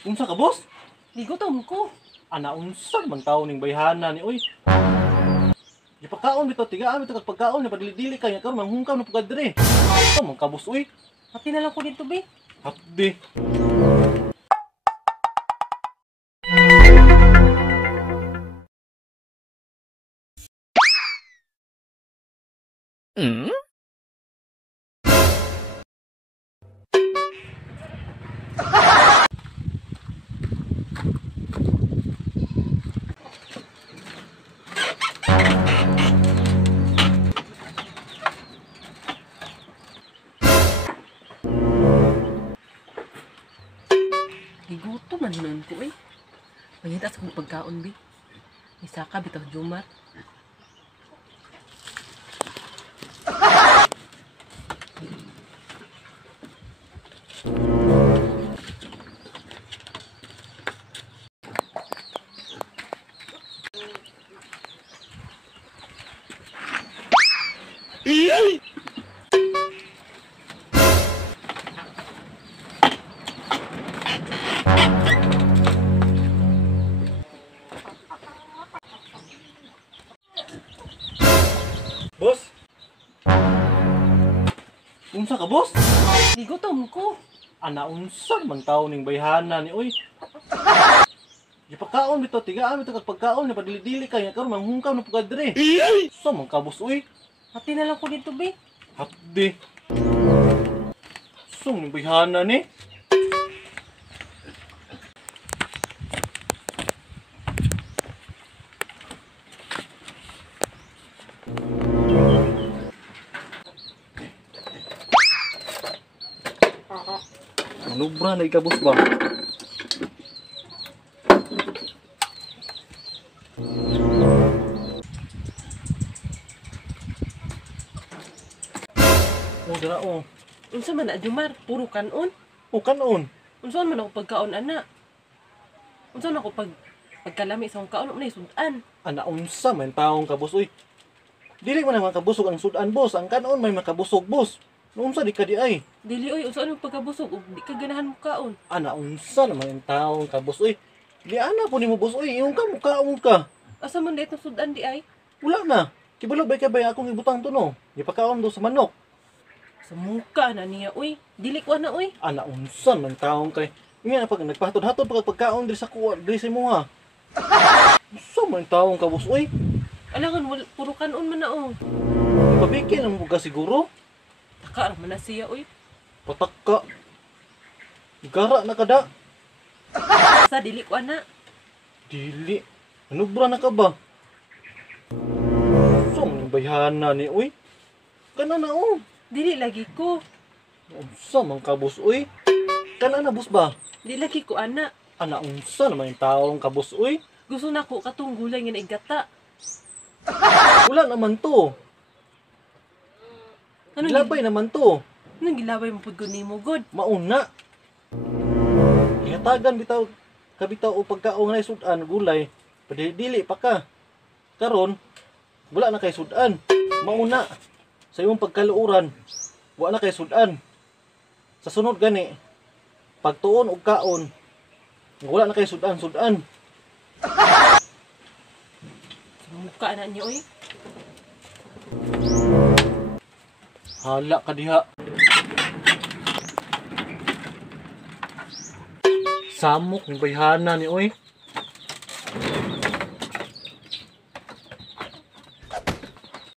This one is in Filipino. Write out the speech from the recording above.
Unsa ka, boss? Gigutom ko. Ana unsa man tawo ning bayhana ni oy. Gipakaon bitaw tigaan bitaw kag pagkaon ni padili-dili kay karon manghungkaw na pugad diri. Ito man ka, boss oy. Pati na lang ko dito, be. Hapdi. Gigutom man nun ko, eh. Mangita sa kong pagkaon, be. Isa ka, bitaw Jumar. Boss? Unsa ka, boss? Gigutom ko. Ana unsa man tawo ning bayhana ni oy. Gipakaon bitaw tigaan bitaw kag pagkaon ni padili-dili kay karon manghungkaw na pugad diri. Unsa man ka, boss oy. Pati na lang ko dito, be. Hapdi. Sung ning bayhana ni. Manubra na ikabos ba? Oh, dara oh. Unsa man na, Jumar? Puro kanon. Oh, kanon. Unsa man ako pagkaon, ana? Unsa man ako pagkalami sa akong kaon, na sudan. Ana unsa man taong kabus oy. Dili man naman kabusog ang sudan, boss. Ang kanon may makabusog, boss. Unsa di ka di ay? Dili, oy, unsa man pagkabusog, ug di ka ganahan mo kaon. Ana unsa naman ang taong kabus oy. Di ana po nimo, boss oy. Iyong ka mukaon ka. Asa man dito sudan di ay? Wala na. Kibalo bay ka bay akong ibutang to no. Gipakaon do sa manok. Sa muka na niya, uy. Dili ko na, uy. Ana unsa man taong kay. Nga pag nagpahatod-hatod pagkaon diri sa kuwa, diri sa imuha. Unsa man taong kabus oy. Alangan, puro kanon man na, oh. Pabigyan ang mga siguro. Taka man na siya, uy. Patak ka. Gara na kada. Sa dili ko na. Dili. Anubra na ka ba? Song bayhana ni oy. Kana na oh. Dili lagi ko. Unsa man ka, boss oy? Kana na, boss ba? Dili lagi ko, ana. Ana unsa naman yung taong ka, boss oy? Gusto na ko katong gulay nga naigata. Wala naman to. Gilabay naman to. Anong gilabay mo pud ko nimo, God? Mauna. Ihatagan bitaw kabitaw o pagkaon nga sudan gulay. Padili pa ka. Karon wala na kay sudan. Mauna. Sa imong pagkaluuran, wala na kay sudan. Sa sunod gani, pagtuon og kaon, wala na kay sudan. Sa muka na niyo, uy. Hala ka diha. Samok ng bayhana ni oy.